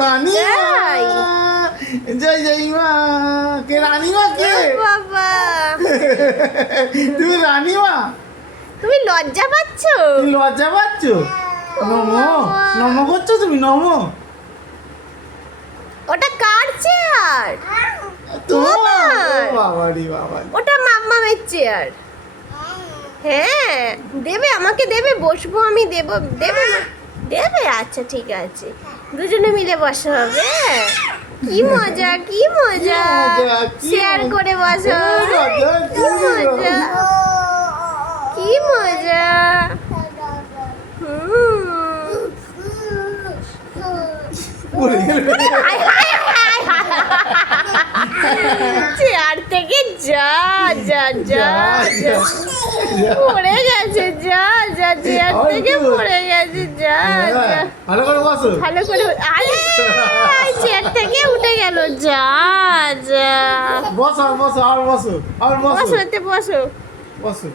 রানীমা জয় জয় মা। কে রানীমা? কে বাবা, তুমি রানীমা? তুমি লজ্জা পাচ্ছ? তুমি লজ্জা পাচ্ছ? নমো নমো করছো তুমি? নমো? ওটা কার চেয়ার? তোমার? বাবারি বাবারি। ওটা মাম্মামের চেয়ার। হ্যাঁ দেবে, আমাকে দেবে, বসবো আমি, দেব দেবে না? দেবে, আচ্ছা ঠিক আছে, দুজনে মিলে বসা হবে। কি মজা, কি মজা, শেয়ার করে বসো। কি মজা, কি মজা। পড়ে গেল। চেয়ার থেকে যা যা যা যা পড়ে গেছে, যা যা চেয়ার থেকে পড়ে গেছে, যা যা। ভালো করে বসো। ভালো করে, চেয়ার থেকে উঠে গেল, যা যা। বসো আর বসো আর বসো আর বসো বসো, বসো। বসো।